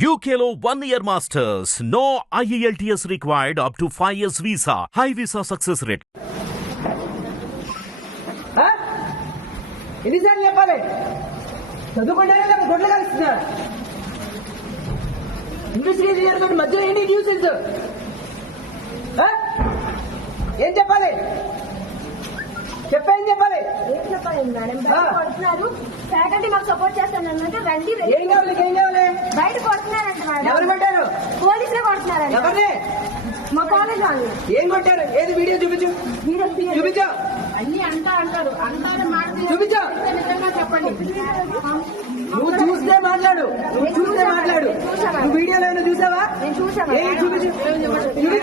UKLO 1 year masters. No IELTS required up to 5 years visa. High visa success rate. ఎన్నిసార్లు చెప్పాలి? చదువుకుంటారా లేదా గొడ్లు కలుస్తున్నారు? ఇన్వెస్టిగేషన్ తోటి మధ్యలో ఏంటి న్యూసెన్స్? ఏం చెప్పాలి? చెప్పేం చెప్పాలి? ఏం చెప్పాలి మేడం? బయట కొడుతున్నారు, ఫ్యాకల్టీ మాకు సపోర్ట్ చేస్తానంటే రండి. ఏం కావాలి? ఏం కావాలి? బయట కొడుతున్నారంట మేడం. ఎవరు కొట్టారు? పోలీసులే కొడుతున్నారంట. ఎవరిని? మా కాలేజ్ వాళ్ళు. ఏం కొట్టారు? ఏది వీడియో చూపించు. చూపించు. అన్ని అంటారు చూపించు. చెప్పండి. నువ్వు చూస్తే మాట్లాడు. నువ్వు వీడియోలో ఏమైనా చూసావా? నేను చూసాను. చూపించు. నువ్వు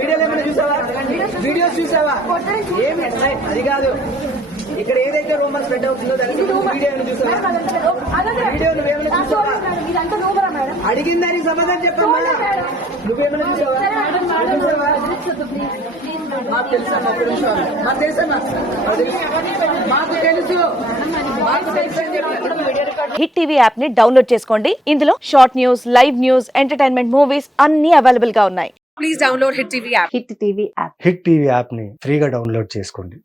వీడియోలో ఏమైనా చూసావా? వీడియోస్ చూసావా? ఏమి అది కాదు. ఇక్కడ ఏదైతే రూమర్ స్ప్రెడ్ అవుతుందో దానికి వీడియో ఏమైనా చూసావా? వీడియో నువ్వేమైనా చూసావా? ఇదంతా నూమరా మేడం. అడిగిన దానికి సమాధానం చెప్పమ్మా. నువ్వేమైనా చూసావా? మాకు తెలుసమ్మా. మాకు తెలుసమ్మా. మాకు తెలుసు అని చెప్పి హిట్ టీవీ యాప్ ని డౌన్లోడ్ చేసుకోండి. ఇందులో short news, live news, entertainment movies అన్ని అవైలబుల్ గా ఉన్నాయి. Please download hit TV app. Hit TV app. Hit TV app ని ఫ్రీగా డౌన్లోడ్ చేసుకోండి.